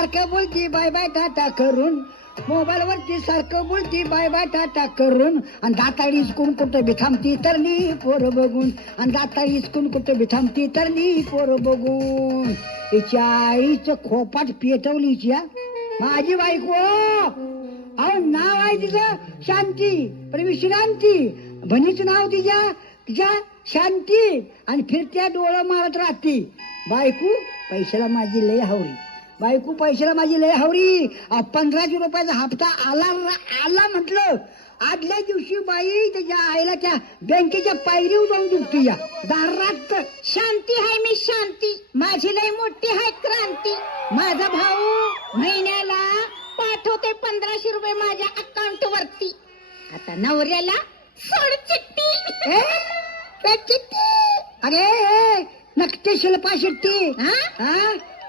सारखं बोलती bye bye Tata करून, मोबाईल वरती सारखं बोलती बाय बाय टाटा करून, आणि दाताळी इचकून कुठं बी थांबती तरली पोरं बघून, आणि दाताळी इचकून कुठं बी थांबती तरली पोरं बघून. तिच्या आईचं खोपाट पेटवलीची माझी बायको. अहो नाव आहे तिचं शांती, पण विश्रांती. बहिणीचं नाव तिच्या शांती, आणि फिरत्या डोळं मारत राहती. बायको पैशाला माझी लय हावरी, बायको पैशाला माझी लय हावरी. 1500 रुपयाचा हप्ता आला म्हटलं, आदल्या दिवशी बाई त्याच्या आईला त्या बँकेच्या पायरीवर जाऊन दुखती या दारात. शांती आहे मी शांती, माझी लय मोठी आहे क्रांती. माझा भाऊ महिन्याला पाठवते 1500 रुपये माझ्या अकाउंट वरती. आता नवऱ्याला सोड चिठ्ठी. अरे नक्की शिल्पा शेट्टी,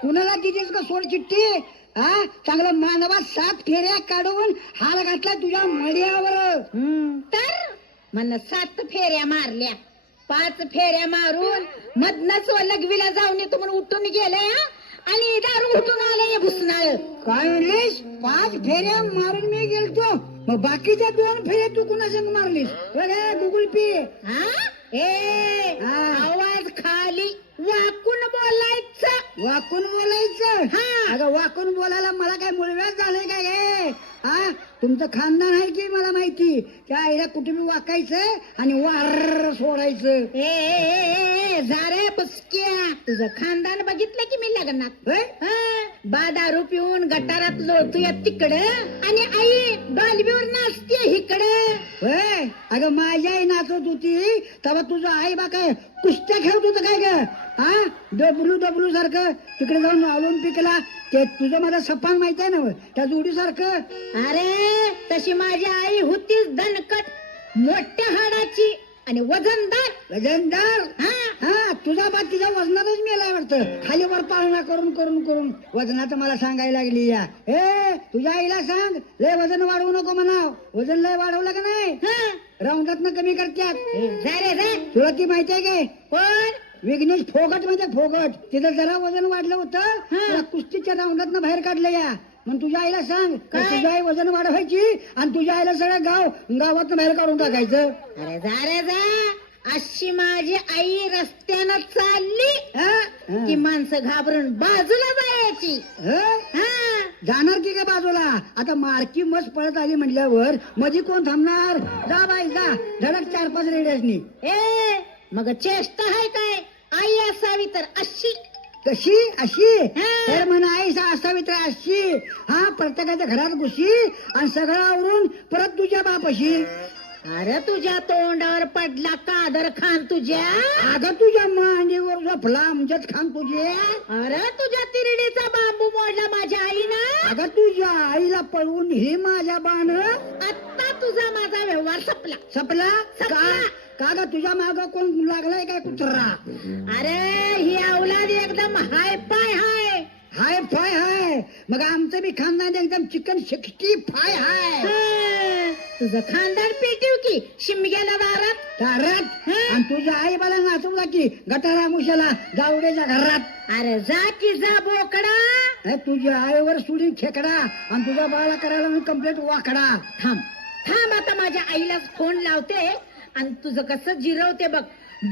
कुणाला दिलीस का सोड चिठ्ठी? चांगला मानवात 7 फेऱ्या काढून हाल घातला तुझ्या मड्यावर. तर मन 7 फेऱ्या मारल्या, 5 फेऱ्या मारून मधनच लघवीला जाऊन येतो म्हणून उठून गेले, आणि दारू उठून आले भुसनाळ. काय म्हणलीस? 5 फेऱ्या मारून मी गेलतो, मग बाकीच्या 2 फेऱ्या तू कुणासंग मारलीस? गुगल पे. आवाज खाली वाकून बोलायचं. वाकून बोलायचं? अगं वाकून बोलायला मला काय मुळव्याच झालंय काय गे? तुमचं खानदान आहे की मला माहिती. त्या आईला कुठे बी वाकायचं आणि वार सोडायचं. झारे पुसक्या, तुझं खानदान बघितलं की मी लग्नात. बा दारू पिऊन गटारात लोळतोय तिकडं, आणि आई डॉल्बीवर नाचते इकडं. अगं माझी आई नाचत होती तेव्हा तुझं आई बा काय कुस्त्या खेळत होतं काय ग? डब्ल्यू सारखं तिकडे जाऊन ऑलिम्पिकला, ते तुझं मला सपान माहित आहे ना त्या जोडी सारखं. अरे तशी माझी आई होतीच दणकट, मोठ्या हाडाची आणि वजनदार. तुझा बात तिच्या वजनातच मेलाय वाटतं. खाली वर पाळणा करून वजनाचं मला सांगायला लागली या. तुझ्या आईला सांग लय वजन वाढवू नको म्हणाव. वजन लय वाढवलं का नाही राऊंडात कमी करत्यात. तुला ती माहिती आहे काय? पण विघ्नेश फोगट म्हणजे फोगट, तिथं जरा वजन वाढलं होतं, कुस्तीच्या राऊंडात बाहेर काढलं या. मग तुझ्या आईला सांग तुझ्या आई वजन वाढवायची आणि तुझ्या आईला सगळं गावात बाहेर काढून टाकायचं. अरे जा अशी माझी आई रस्त्यानं चालली की माणसं घाबरून बाजूला जायची. जाणार की का बाजूला? आता मारकी मस्त पळत आली म्हटल्यावर मध्ये कोण थांबणार? जा बाई जा, धडक 4-5 रेड्यासनी. मग चेष्टा आहे काय? आई असावी तर अशी. कशी अशी? तर म्हणा आई असावी तर अशी. प्रत्येकाच्या घरात घुशी आणि सगळं आवरून परत तुझ्या बापाशी. अरे तुझ्या तोंडावर पडला कादर खान तुझ्या. अगं तुझ्या मांडीवर झोपला आमच्याच खान तुझे. अरे तुझ्या तिरडीचा बांबू मोडला माझ्या आईनं. अगं तुझ्या आईला पळवून ही माझ्या बाण. आता तुझा माझा व्यवहार सपला का ग? तुझ्या माग कोण लागलाय काय कुत्रा? अरे ही औलाद एकदम हाय पाय हाय. मग आमचं बी खानदान एकदम चिकन 65 हाय. तुझं खानदान पेटीव की शिमग्याला दारात. आणि तुझ्या आई बाला नाचवला की गटारा मुशाला जावडेच्या घरात. अरे जा की जा बोकडा. तुझ्या आईवर सुडी खेकडा आणि तुझ्या बाळा करायला कंप्लेंट वाकडा. थांब आता माझ्या आईलाच फोन लावते आणि तुझं कसं जिरवते बघ.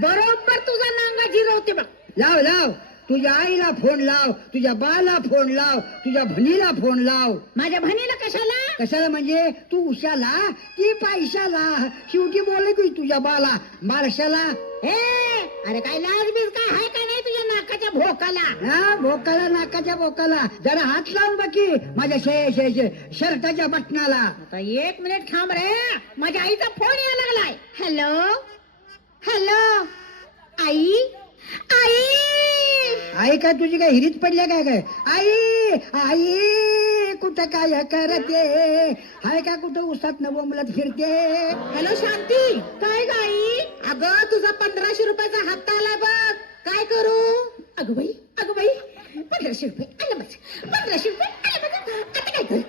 बरोबर तुझा नांगा जिरवते बघ. लाव तुझ्या आईला फोन लाव, तुझ्या बाला फोन लाव, तुझ्या भणीला फोन लाव. माझ्या भणीला कशाला म्हणजे? तू उशाला ती पैशाला, शेवटी बोल की तुझ्या बारशाला. अरे काय लाज बीज काय आहे का नाही तुझ्या नाकाच्या भोकाला? भोकाला नाकाच्या भोकाला जरा हात लावून बाकी माझ्या शर्टाच्या बटनाला. आता 1 मिनिट थांब रे, माझ्या आईचा फोन यायला लागलाय. हॅलो आई काय तुझी काय हिरीत पडल्या काय? आई कुठं काय करते? हाय का कुठं उसात न बोंबलत फिरते? हॅलो शांती. काय गाई? अगं तुझा 1500 रुपयाचा हप्ता आलाय बघ. काय करू? अगं बाई 1500 रुपये आले बस. 1500 रुपये आले बघ. आता काय कर?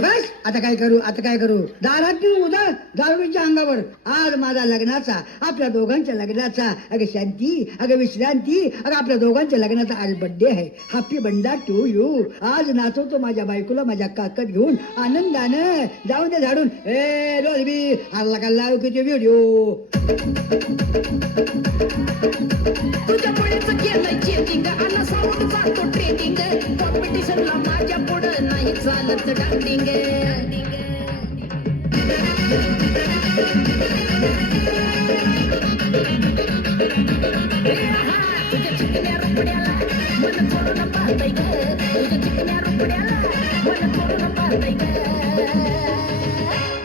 बस आता आता काय करू दारातील उदा दारूच्या अंगावर आज माझा लग्नाचा आपल्या दोघांच्या लग्नाचा अगं शांती अगं विश्रांती अगं आपल्या दोघांच्या लग्नाचा आज बर्थडे आहे. हॅपी बंडा टू यू. आज नाचवतो माझ्या बायकोला माझ्या काकत घेऊन आनंदानं जाऊन दे झाडून ए रोजबी हल्ला का लाव किती व्हिडिओ. तुझ्या मुळेच केलं चेटिंग आला साऊंड जातो ट्रेडिंग कॉम्पिटिशनला माझ्या पुढं नाही चालत डान्सिंग. तुझ्या चिकन्या रुपड्याला मन करून पाहतय ग. तुझ्या चिकन्या रुपड्याला मन करून पाहतय ग.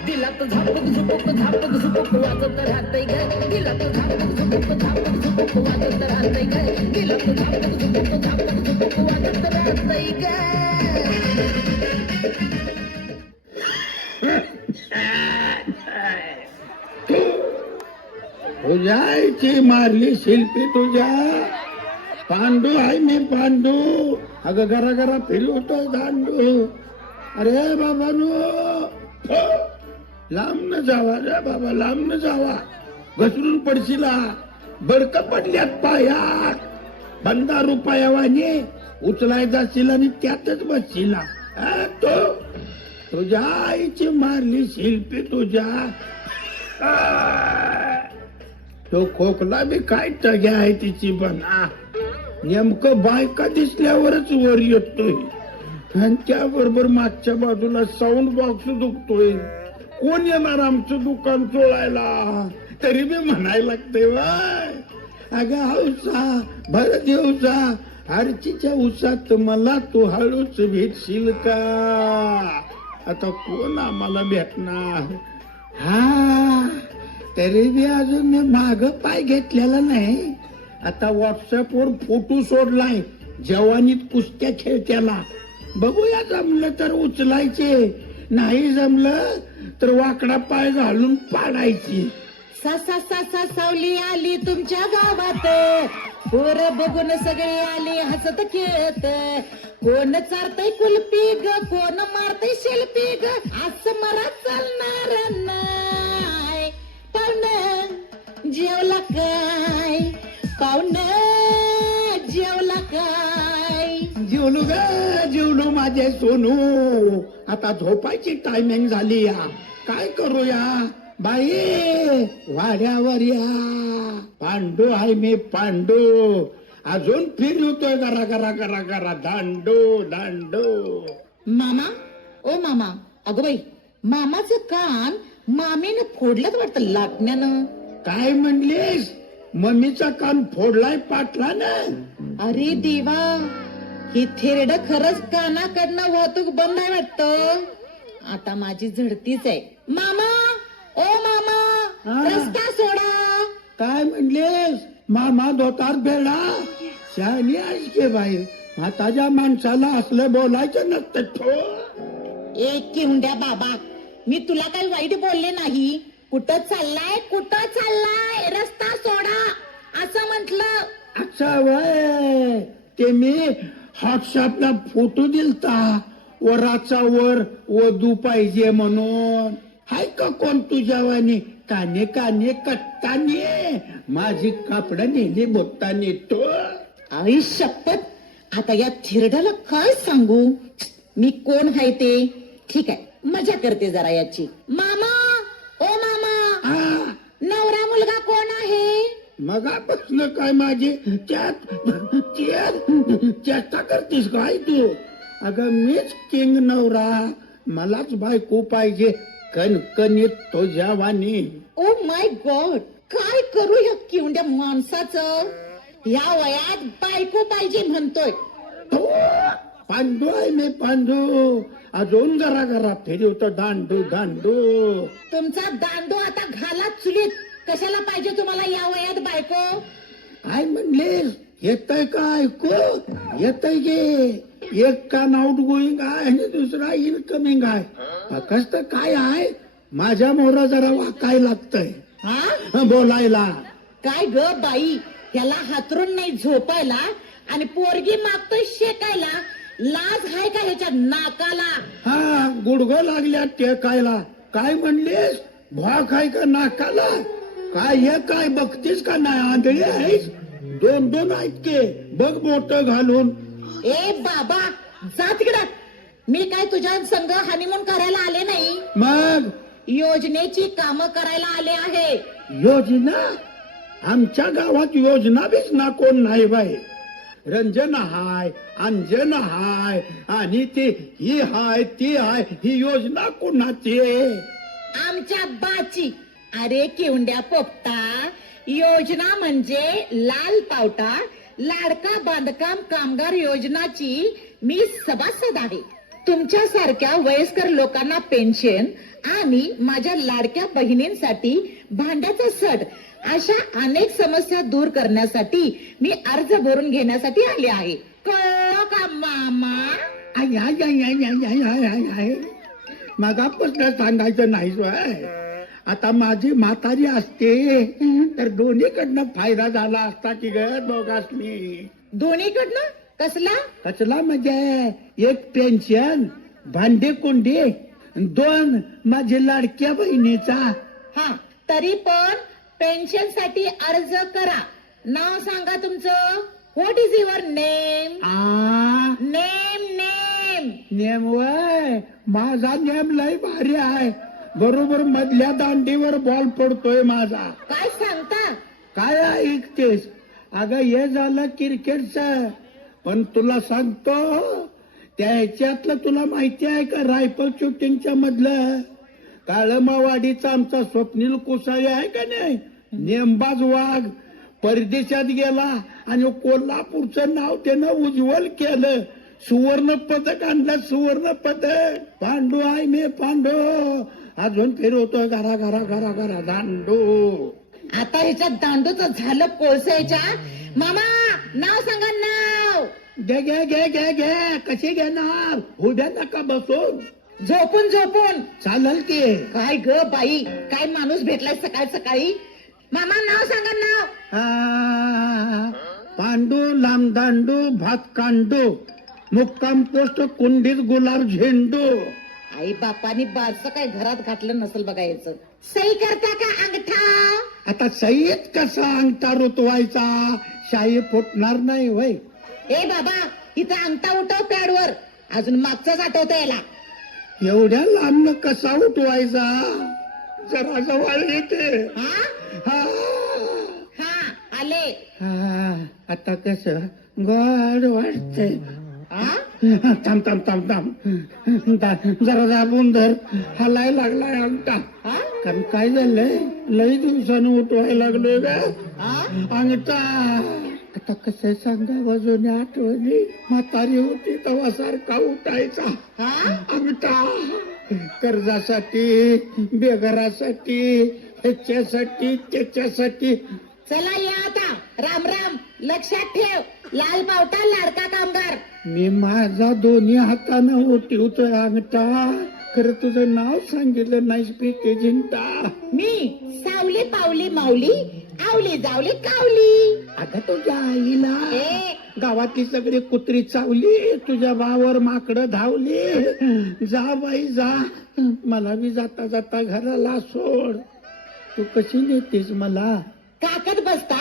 दिलात झापक झुपक वाजत राहतय ग. दिलात झापक झुपक वाजत राहतय ग. दिलात झापक झुपक वाजत राहतय ग. तुझ्या आईची मारली शिल्पी तुझ्या. पांडू आहे मी पांडू. अगं घरा फिरवतो दांडू. अरे बाबा लांब न जावा रे बाबा, लांब न जावा. घसरून पडशिला. बडक पडल्यात पायात. 15 रुपयावाने उचलाय जाशील आणि त्यातच बसशीला. तो तुझ्या आईची मारली शिल्पी तुझ्या. तो खोकला बी काय टग्या आहे तिची बना. नेमकं बायका दिसल्यावरच वर येतोय आणि त्याबरोबर मागच्या बाजूला साऊंड बॉक्स दुखतोय. कोण येणार आमचं दुकान चोळायला. तरी बी म्हणायला लागते वाय अगं हौसा भर दिवसा आरचीच्या उसात मला तू हळूच भेटशील का. आता कोण आम्हाला भेटणार. हा तरी बी अजून मी माग पाय घेतलेला नाही. आता व्हॉट्सअपवर फोटो सोडलाय जवानीत कुस्त्या खेळत्याला. बघूया जमलं तर उचलायचे, नाही जमलं तर वाकडा पाय घालून पाडायची. सावली आली तुमच्या गावात. पोर बघून सगळे आले हसत खेळत. कोण चारतय कुल्फी ग, कोण मारतय शिल्पी ग. असं मला चालणार नाही. पाहुणं जेवला काय, पाहुणं जेवला काय. जेवलो माझे सोनू. आता झोपायची टायमिंग झाली या. काय करूया बाई वाड्यावर या. पांडू आहे मी पांडू. अजून फिरवतोय करा दांडू. मामा ओ मामा. अगं बाई मामाचं कान मामीनं फोडलंच वाटतं लाटण्यानं. काय म्हणलीस. मम्मीचा कान फोडलाय पाटलाने. अरे देवा, ही थेरड खरंच कानाकडनं वाहतूक बंद आहे वाटतं. आता माझी झडतीच आहे. मामा ओ मामा हा. रस्ता सोडा. काय म्हणलीस. मामा धोतार बेडा. शहाणी आहेस के बाई. म्हाताच्या माणसाला असलं बोलायचं नसतं. ठो एक किंड्या बाबा, मी तुला काही वाईट बोलले नाही. कुठं चाललाय रस्ता सोडा असं म्हंटल. अच्छा वय ते मी व्हॉट्सअपला फोटो दिलता. वराचा वर वधू पाहिजे म्हणून. हाय का कोण तुझ्या वाणी. काने कट्टाने माझी कापड नेली बोटाने. तो आई शपथ, आता या थिरड्याला काय सांगू मी कोण आहे ते. ठीक आहे, मजा करते जरा याची. मामा ओ मामा, नवरा मुलगा कोण आहे. मगापासून काय माझी चेष्टा करतीस काय तू. अगं मीच किंग नवरा. मलाच बायको पाहिजे कणकणीत तुझ्या वाणी. ओ माय गॉड, काय करू या किवंड्या माणसाचं. या वयात बायको पाहिजे म्हणतोय. पांडू आहे मी पांडू. अजून जरा फिरवतो दांडू. तुमचा दांडू आता घाला चुलीत. कशाला पाहिजे तुम्हाला या वयात बायको. काय म्हणलीस. येतय का ऐकू. येतय गे. एक कान आउट गोईंग आहे आणि दुसरा इनकमिंग आहे. कष्ट काय आहे. माझ्या मोहरा जरा वाकाय लागतंय हा बोलायला. काय ग बाई, याला हातरून नाही झोपायला आणि पोरगी मागतोय शेकायला. लाज आहे का ह्याच्या नाकाला? हा गुडघो लागल्या टेकायला. काय म्हणलीस? भाग आहे का नाकाला? काय हे काय बघतीस का नाही? आंधळी आहेस? दोन दोन आहेत के बघ मोठ घालून. ए बाबा जा तिकडं. मी काय तुझ्या संग हनीमून करायला आले नाही, मग योजनेची कामं करायला आले आहे. योजना? आमच्या गावात योजना बीच ना कोण नाही बाई. रंजन हाय, अंजन हाय आणि ती ही हाय ती हाय. ही योजना कोणाची आहे? आमच्या बाची. अरे किवंड्या पोपटा, योजना म्हणजे लाल पावटा लाडका बांधकाम कामगार योजनाची मी सभासद आहे. तुमच्यासारख्या वयस्कर लोकांना पेन्शन आणि माझ्या लाडक्या बहिणींसाठी भांड्याचा सट अशा अनेक समस्या दूर करण्यासाठी मी अर्ज भरून घेण्यासाठी आले आहे. कळलं का मामा? आय, आय, आय, आय, आय, आय, आय, आय, आय. मगापासून सांगायचं नाही सोय. आता माझी म्हातारी असते तर दोन्हीकडनं फायदा झाला असता की ग दोघांनी. दोन्हीकडनं कसला? कसला म्हणजे एक पेन्शन भांडे कुंडे, दोन माझ्या लाडक्या बहिणीचा. हा तरी पण पेन्शन साठी अर्ज करा. नाव सांगा तुमचं. What is your name? Name name name वय माझा नेम लय भारी आहे. बरोबर मधल्या दांडीवर बॉल पडतोय माझा. काय सांगता? काय ऐकतेस? अगं हे झालं क्रिकेटचं. पण तुला सांगतो त्या ह्याच्यातलं तुला माहिती आहे का? रायफल शूटिंगच्या मधलं काळमावाडीचा आमचा स्वप्नील कुसाळे आहे का नाही, नेमबाज वाघ परदेशात गेला आणि कोल्हापूरचं नाव त्यानं उज्ज्वल केलं. सुवर्ण पदक आणलं, सुवर्ण पदक. पांडू आहे मी पांडू. अजून फिरवतोय घरा घरा घरा घरा दांडू. आता ह्याच्या दांडूच झालं कोळसाच्या. मामा नाव सांगा नाव. घे घे घे घे घे. कशी घेणार? उद्या नका बसून. झोपून झोपून चालेल की. काय ग बाई, काय माणूस भेटलाय सकाळ सकाळी. मामा नाव सांगा नाव. पांडू लांबदांडू भात कांडू मुक्काम पोस्ट कुंडीत गुलाब झेंडू. आई बापानी बारसं काय घरात घातलं नसेल बघायचं. सही करता का अंगठा? आता सईद कसा अंगठा रुतवायचा? शाही फुटणार नाही वय. ए बाबा इथं अंगठा उठव पॅडवर. अजून मागचाच आठवतं याला. एवढ्या लांब कसा उठवायचा? जरा जवळ येते. हा हा हा आले. हा, आता कस गोड वाटतंय. हा थांब थांब थांब थांब. जरा दाबून धर. हलाय लागलाय अंगठा. हा कारण काय झालंय, लई दिवसानं उठवायला लागलोय ग हा अंगठा. आता कसं सांगा वजून आठवणी. म्हातारी होती तेव्हा सारखा उठायचा हा अंगठा. कर्जासाठी, बेघरासाठी, ह्याच्यासाठी त्याच्यासाठी. चला या आता. राम राम. लक्षात ठेव, लाल पावटा लाडका कामगार. मी माझा दोन्ही हातानं उठवतोय अंगठा. खरं तुझं नाव सांगितलं नाहीस पीके जिंटा. मी सावली पावली माऊली आवली जावली कावली. अगं तुझ्या आईला ए गावातली सगळी कुत्री चावली. तुझ्या भावावर माकडं धावली. जा बाई जा. मला बी जाता जाता घराला सोड. तू कशी नेतेस मला? काकत बसता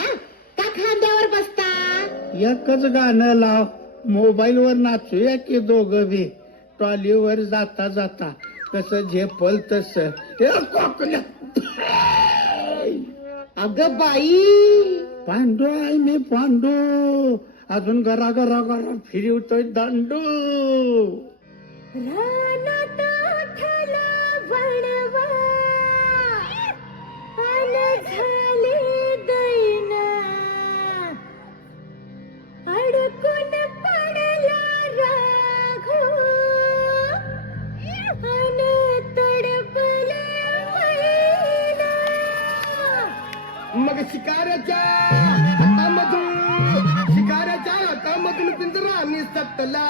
का खांद्यावर बसता? एकच गाणं लाव. मोबाईल वर नाचूया की दोघं बी. ट्रॉलीवर जाता जाता कसं झेपल तस. अगं बाई, पांडू आहे मी पांडू. अजून घरा घरा घरा फिरवतोय दांडू. रानात आठला वणवा अन झाले दैना. अडकून पडला राघो अन तडपला मैना. मग शिकाऱ्याच्या हातामधून पिंजरा निसटला.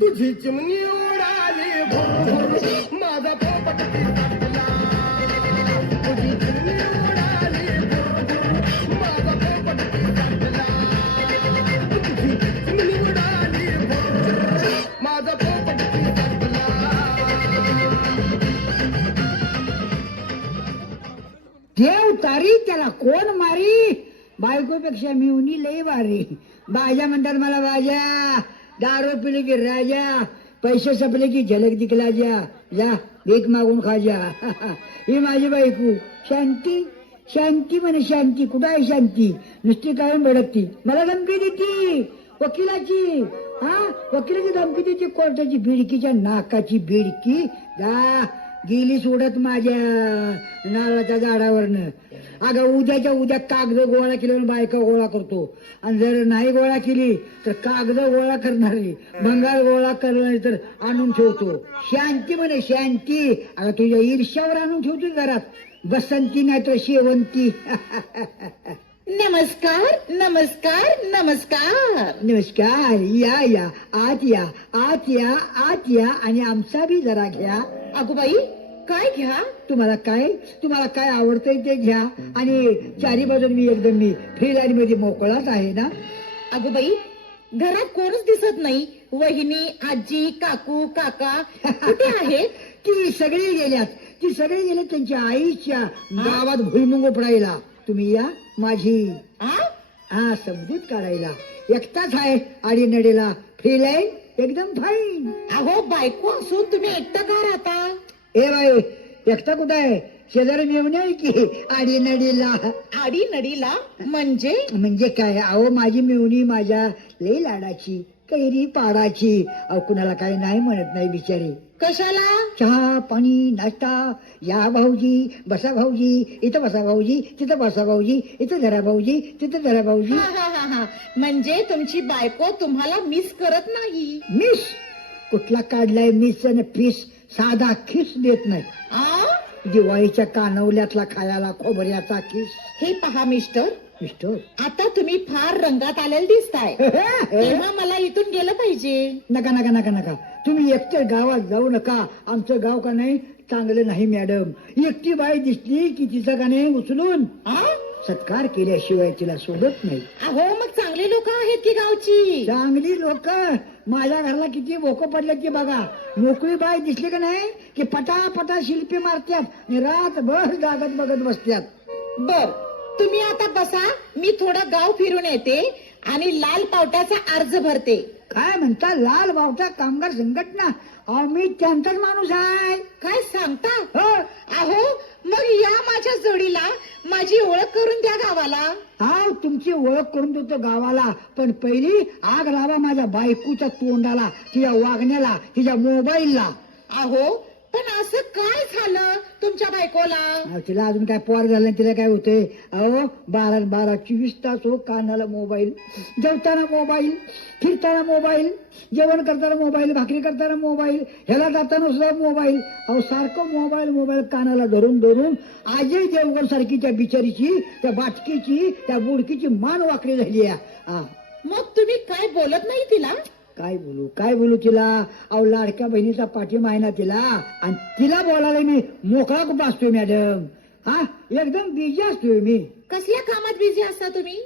तुझी चिमणी उडाली भुरभुर माझा पोपट निसटला. तुझी चिमणी उडाली भुरभुर माझा पोपट निसटला. तुझी चिमणी त्याला कोण मारी बायकोपेक्षा मिवणी लई भारी बाजा म्हणतात मला बाजा दारू पिली की राजा पैसे सपले की झलक दिखला जा भीक मागून खा जा ही माझी बायको शांती शांती म्हणे शांती कुठं आहे शांती नुसती कायम भडकती मला धमकी देती वकिलाची वकिलाची धमकी देती कोर्टाची बिडकीच्या नाकाची बिडकी जा गेली सोडत माझ्या नारळाच्या झाडावरनं अगं उद्याच्या उद्या कागद गोळा केल्यावर बायका गोळा करतो आणि जर नाही गोळा केली तर कागद गोळा करणारी भंगार गोळा करणारी तर आणून ठेवतो शांती म्हणे शांती अगं तुझ्या ईर्ष्यावर आणून ठेवतो घरात बसंती नाही तर शेवंती नमस्कार नमस्कार नमस्कार नमस्कार या आत या आणि आमचा बी जरा घ्या अगोबाई काय घ्या तुम्हाला काय आवडतंय ते घ्या आणि चारी बाजून मी फ्री लाईन मध्ये मोकळाच आहे ना अगोबाई घरात कोणच दिसत नाही वहिनी आजी काकू काका कुठे आहेत ती सगळी गेल्यात त्यांच्या आईच्या गावात भुईमुंग उपडायला तुम्ही या माझी समजूत काढायला एकटाच आहे आडी नडीला फ्री लाईन एकदम फाईन अहो बायको असून तुम्ही एकटं का राहता ए बाई एकटा कुठं आहे शेजारी मिळून आहे की आडी नडीला म्हणजे काय अहो माझी मिळवणी माझ्या लई लाडाची कैरी पाडाची अहो कुणाला काही नाही म्हणत नाही बिचारी कशाला चहा पाणी नाश्ता या भाऊजी बसा भाऊजी इथं बसा भाऊजी तिथं बसा भाऊजी इथं धरा भाऊजी तिथं धरा भाऊजी म्हणजे तुमची बायको तुम्हाला मिस करत नाही मिस कुठला काढलाय मिस आणि पीस साधा खिस देत नाही दिवाळीच्या कानवल्यातला खायला खोबऱ्याचा खिस हे पहा मिस्टर मिस्टर आता तुम्ही फार रंगात आलेले दिसताय तेव्हा मला इथून गेलं पाहिजे नका तुम्ही एकट्या गावात जाऊ नका आमचं गाव का नाही चांगलं नाही मॅडम एकटी बाई दिसली की तिचा का नाही उचलून सत्कार केल्याशिवाय तिला सोडत नाही अहो मग चांगली लोक आहेत की गावची चांगली लोक माझ्या घराला किती भोकं पडले की बघा नोकरी बाई दिसली का नाही की पटापटा शिल्पी मारत्यात आणि रातभर जागत बघत बसत्यात बर तुम्ही आता बसा मी थोडं गाव फिरून येते आणि लाल पावट्याचा अर्ज भरते काय म्हणता लाल बावटा कामगार संघटना अहो मी त्यांचाच माणूस आहे काय सांगता हो अहो मग या माझ्या जोडीला माझी ओळख करून द्या गावाला तुमची ओळख करून देतो गावाला पण पहिली आग लावा माझ्या बायकोच्या तोंडाला तिच्या वागण्याला तिच्या मोबाईलला अहो पण असं काय झालं तुमच्या बायकोला तिला अजून काय पोर झालं नाही तिला काय होतंय अहो 12 24 तास हो कानाला मोबाईल जेवताना मोबाईल फिरताना मोबाईल जेवण करताना मोबाईल भाकरी करताना मोबाईल ह्याला जाताना सुद्धा मोबाईल अहो सारखं मोबाईल कानाला धरून आजही देवगण सारखी त्या बिचारीची त्या बाटकीची त्या बुडकीची मान वाकडी झाली आहे मग तुम्ही काय बोलत नाही तिला काय बोलू तिला अहो लाडक्या बहिणीचा पाठिंबा आहे ना तिला आणि तिला बोलायला मी मोकळा खूप असतोय मॅडम एकदम बिझी असतोय मी कसल्या कामात बिझी असता तुम्ही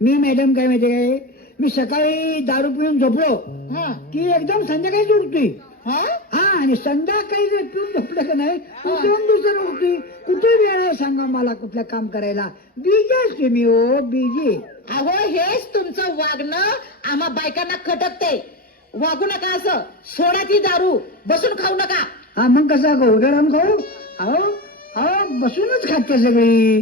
मी मॅडम काय माहिती काय मी सकाळी दारू पिऊन झोपलो की एकदम संध्याकाळी उठतोय आणि संध्याकाळी जर पिऊन झोपलं का नाही दोन दिवसानं उठतोय कुठे वेळ आहे सांगा मला कुठलं काम करायला बिझी असतोय मी बिझी अहो हेच तुमचं वागणं आम्हा बायकांना खटकते वागू नका असं सोडा ती दारू बसून खाऊ नका मग कसा खाऊ गरम खाऊ अहो बसूनच खाते सगळी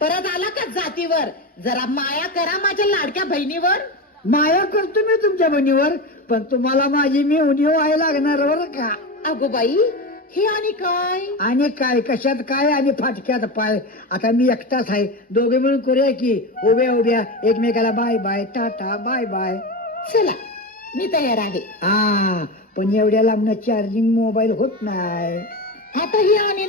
परत आला का जातीवर जरा माया करा माझ्या लाडक्या बहिणीवर माया करतो मी तुमच्या बहिणीवर पण तुम्हाला माझी मी उणी व्हायला लागणार बरं का अगो बाई हे आणि काय कशात काय आणि फाटक्यात पाय आता मी एकटाच आहे दोघे मिळून करूया की उभ्या एकमेकाला bye bye tata bye bye चला मी तयार आहे पण एवढ्या लांबनं चार्जिंग मोबाईल होत नाही आता ही आणि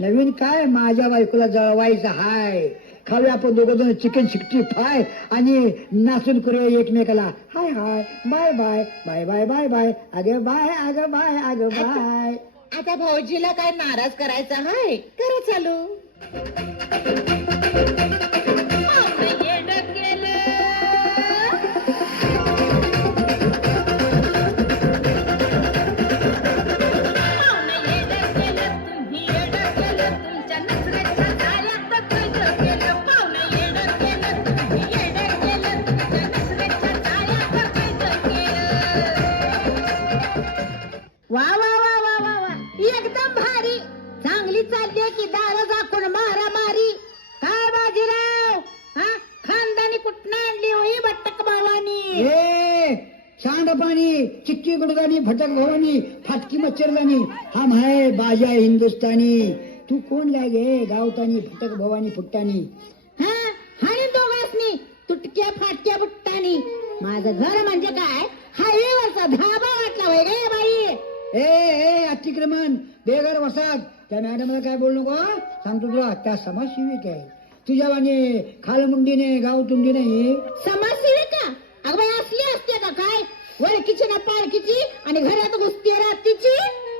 नवीन काय माझ्या बायकोला जळवायचं हाय खाऊया आपण दोघं जण चिकन 65 आणि नाचून करूया एकमेकाला hi bye bye bye bye bye bye अगं बाय आता भाऊजीला काय नाराज करायचा हाय करा चालू तुमच्या नजरेच्या जाळ्यात सांड पाणी चिक्की गुडगानी भटक भवानी फाटकी मच्छरदानी हम है बाजा हिंदुस्तानी. तू कोण लागे गावतानी भटक भवानी फुट्टानी. हा हानी दोघांनी तुटक्या फाटक्या बुट्टानी. माझं घर म्हणजे काय हायवेवरचा धाबा वाटला होय गे बाई. ए अतिक्रमण बेगर वसात. त्या मॅडमला काय बोलू नको हं? सांगतो तुला त्या समाजसेविक आहे तुझ्या वाणी खालमुंडीने गाव तुंडी नाही. समाजसेविका अगं बाई असली असते का काय वळखीची ना पाळखीची आणि घरात घुसते रात्रीची.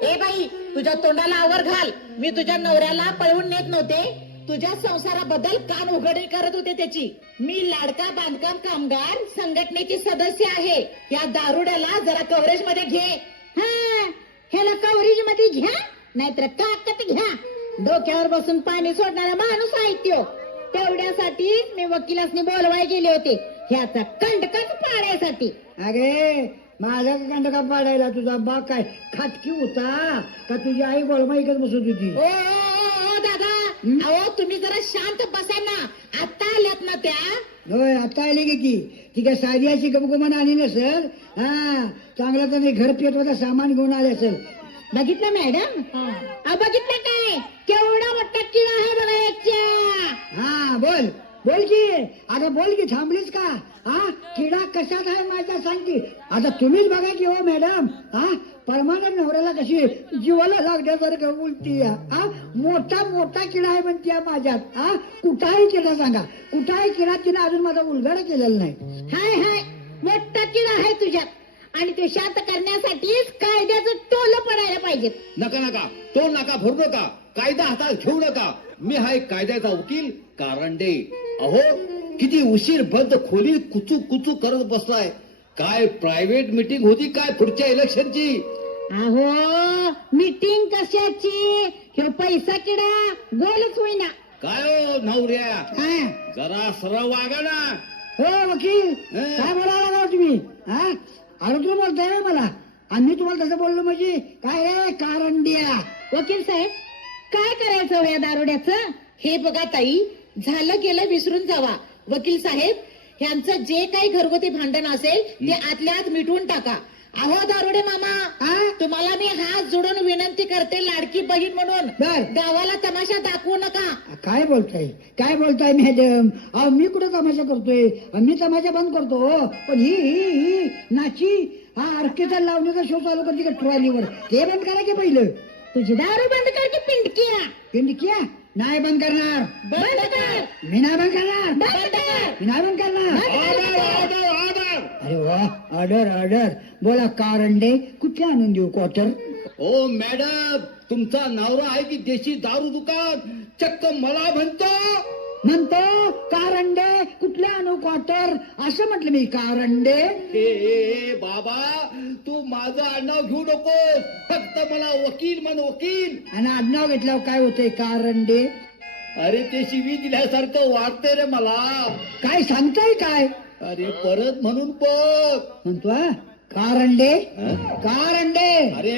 ए बाई तुझ्या तोंडाला आवर घाल. मी तुझ्या नवऱ्याला पळवून नेत नव्हते. तुझ्या संसाराबद्दल कान उघडे करत होते त्याची. मी लाडका बांधकाम कामगार संघटनेची सदस्य आहे. या दारुड्याला जरा कव्हरेज मध्ये घे. हा ह्याला कव्हरेज मध्ये घ्या नाहीतर काकत घ्या. डोक्यावर बसून पाणी सोडणारा माणूस आहे त्यो. तेवढ्यासाठी मी वकिलासनी बोलवाय गेले होते ह्याचा कंडकच पाडायसाठी. अगे माझा कंडका पाडायला तुझा बाप काय खाटकी होता का तुझी आई बोलमाईकच बसत होती. ओ दादा अहो तुम्ही जरा शांत बसा ना. आता आल्यात ना त्या. होय आता आली की ती काय साधी अशी गमगमान आली नसल. हा चांगला त्याने घर पेटवायचा सामान घेऊन आले असेल. बघितलं मॅडम बघितलं काय केवढा मोठा किडा आहे बघा याच्या. हा बोल बोल की अगं बोल की थांबलीस का. हा किडा कशात आहे माझ्या सांगते. आता तुम्हीच बघा की हो मॅडम. हा परमानंट नवऱ्याला कशी जीवाला लागण्यासारखं बोलती. हा मोठा मोठा किडा आहे म्हणती माझ्यात. हा कुठाही किडा सांगा कुठाही किडा तिने अजून माझा उलगडा केलेला नाही. हाय हाय मोठा किडा आहे तुझ्यात आणि ते शांत करण्यासाठीच कायद्याचं टोल पडायला पाहिजे. नका नका तो नका भरू नका. कायदा हातात घेऊ नका. मी हाय कायद्याचा वकील कारंडे. अहो किती उशीर बंद खोलीत कुचू कुचू करत बसलाय. काय प्रायव्हेट मीटिंग होती काय पुढच्या इलेक्शनची. अहो मीटिंग कशाची ह्यो पैसा किडा गोलच होईना. काय हो नवऱ्या हा जरा सरळ वागा ना. हो वकील काय बोलायला लागला तुम्ही. हा अरे तुला बोलताय ना मला आणि मी तुम्हाला तसं बोललो म्हणजे काय रे कारंडिया. वकील साहेब काय करायचं हो या दारुड्याचं. हे बघा ताई झालं गेलं विसरून जावा. वकील साहेब ह्यांचं जे काही घरगुती भांडण असेल ते आतल्या आत मिटवून टाका. अहो दारुडे मामा तुम्हाला मी हात जोडून विनंती करते लाडकी बहीण म्हणून बर. गावाला तमाशा दाखवू नका. काय बोलताय मॅडम. अहो मी कुठे तमाशा करतोय. मी तमाशा बंद करतो पण ही नाची हा ऑर्केस्ट्रा लावण्याचा शो चालू करते का ट्रॉलीवर ते बंद करा की पहिलं. तुझी दारू बंद कर की पिंडकिया. पिंडकिया नाही बंद करणार. बंद कर. मी नाही बंद करणार. बंद कर. मी नाही बंद करणार. Order order. अरे वा ऑर्डर बोला कारंडे कुठे आणून देऊ क्वार्टर. ओ मॅडम तुमचा नवरा आहे की देशी दारू दुकान चक्क मला म्हणतो कारंडे कुठले आणू क्वार्टर असं म्हटलं मी कारंडे. ए बाबा तू माझं आडनाव घेऊ नकोस. फक्त मला वकील म्हण वकील. आणि आडनाव घेतल्यावर काय होतंय कारंडे. अरे ते शिवी दिल्यासारखं वाटतंय रे मला. काय सांगताय काय. अरे परत म्हणून बघ म्हणतो कारंडे अरे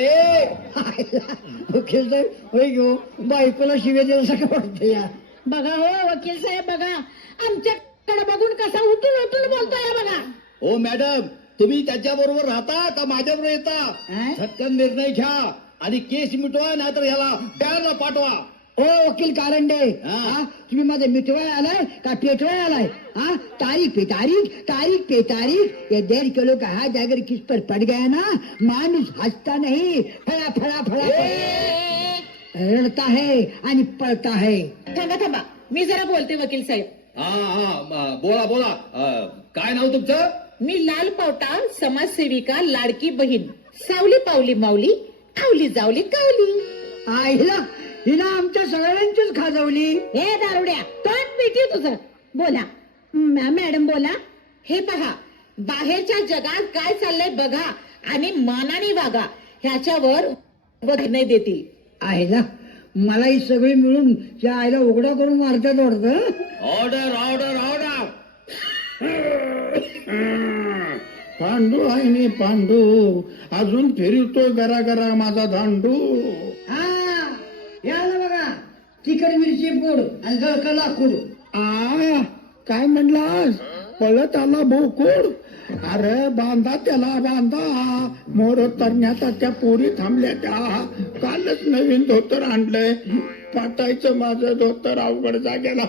वकील साहेब होय घेऊ बायकोला शिव्या दिल्यासारखं वाटतं या. बघा हो वकील साहेब बघा आमच्याकडे बघून कसा उठून उठून बोलतोय बघा. ओ मॅडम तुम्ही त्याच्या बरोबर राहता का माझ्या बरोबर येता. झटकन निर्णय घ्या आणि केस मिटवा नाहीतर याला बॅनला पाठवा. ओ वकील कारंडे तुम्ही माझे मिटवाय आलाय का पेटवाय आलाय. तारीख पे तारीख ये 1.5 किलो का हा जागर किस पर पड़ गया ना मानुस हंसता नहीं फळा फळा फळा रडता है आणि पळता है. थांबा मी जरा बोलते वकील साहेब. हा बोला बोला. काय नाव तुमचं. मी लाल पावटा समाजसेविका लाडकी बहीण. सावली पावली माऊली आवली जावली कावली. आईला हिला आमच्या सगळ्यांचीच खाजवली. हे दारुड्या तोंड पिटी तुझं. बोला मॅडम बोला. हे पहा बाहेरच्या जगात काय चाललंय बघा आणि मनाने वागा. ह्याच्यावर निर्णय देतील. आईला मला ही सगळी मिळून त्या आईला उघडा करून मारतात वाटतं. Order order order. पांडू आहे मी पांडू अजून फिरतोय गरा माझा दांडू. याला बघा तिखट मिरची पूड आणि जळका लाकूड. काय म्हणलास. पळत आला बोकुड. अरे बांधा त्याला बांधा. मोर तरण्याचा त्या पोरी थांबल्या त्या. कालच नवीन धोतर आणलंय. पाटायचं माझं धोतर अवघड जागेला.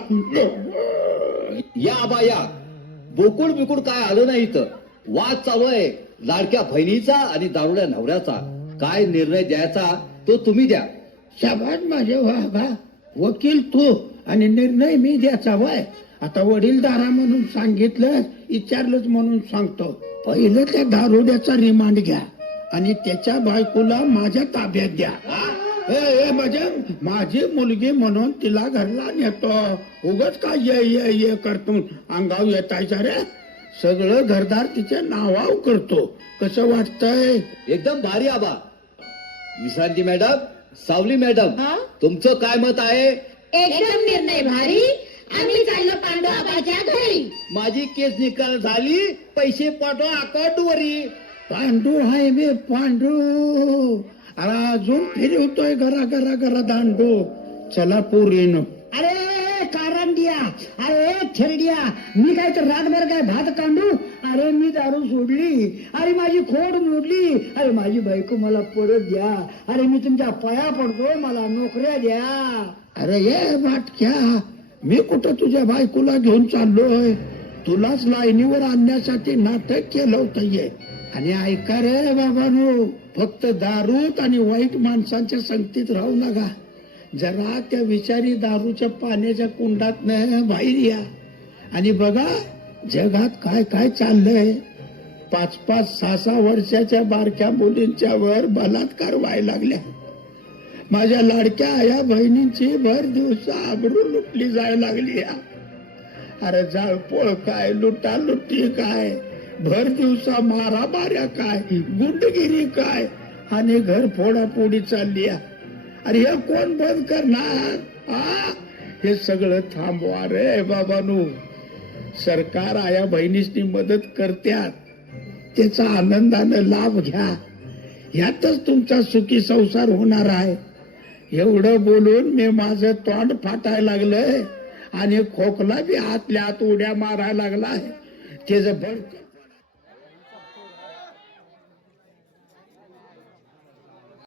या आबा या. बोकुड बिकुड काय आलं नाही इथं. वाद चालू आहे लाडक्या बहिणीचा आणि दारुड्या नवऱ्याचा. काय निर्णय द्यायचा तो तुम्ही द्या. शाबास माझे वाघा. वकील तू आणि निर्णय मी द्यायचा वय. आता वडीलधारा म्हणून सांगितलं, विचारलंच म्हणून सांगतो. पहिलं त्या दारुड्याचा रिमांड घ्या आणि त्याच्या बायकोला माझ्या ताब्यात द्या. ए म्हणजे माझी मुलगी म्हणून तिला घरला नेतो. उगाच काय ये करतो अंगाव येतायचा रे. सगळं घरदार तिच्या नावाव करतो. कसं वाटतंय? एकदम भारी आबा. विश्रांती मॅडम, सावली मॅडम, हा? तुमचं काय मत आहे? एकदम निर्णय भारी. आम्ही चाललो पांडू आबाच्या घरी. माझी केस निकाल झाली. पैसे पाठवा अकाउंट वरी. पांडू हाय बे पांडू. अरे अजून फिरवतोय घरा दांडू. चला पोरीनो. अरे कारंडिया, अरे थेरडिया, मी काय तर रातभर काय भात कांडू. अरे मी दारू सोडली. अरे माझी खोड मोडली. अरे माझी बायको मला परत द्या. अरे मी तुमच्या पाया पडतो, मला नोकऱ्या द्या. अरे ये बाटक्या, मी कुठं तुझ्या बायकोला घेऊन चाललोय. तुलाच लाईनीवर आणण्यासाठी नाटक केलं होतं ये. आणि ऐका रे बाबांनो, फक्त दारूत आणि वाईट माणसांच्या संगतीत राहू नका. जरा त्या विचारी दारूच्या पाण्याच्या कुंडात बाहेर या आणि बघा जगात काय काय चाललंय. 5-5, 6-6 वर्षाच्या बारक्या मुलींच्या वर बलात्कार व्हायला लागल्या. माझ्या लाडक्या आया बहिणींची भर दिवसा आबरू लुटली जायला लागली. अरे जाळपोळ काय, लुटालुटी काय, भर दिवसा मारामाऱ्या काय, गुंडगिरी काय आणि घर फोडाफोडी चालली. अरे हे कोण बंद करणार? हे सगळं थांबवा रे बाबानू. सरकार आया बहिणीसनी मदत करत्यात, त्याचा आनंदानं लाभ घ्या. यातच तुमचा सुखी संसार होणार आहे. एवढं बोलून मी माझं तोंड फाटायला लागलंय आणि खोकला बी आतल्या आत उड्या मारायला लागलाय. त्याचं भडकन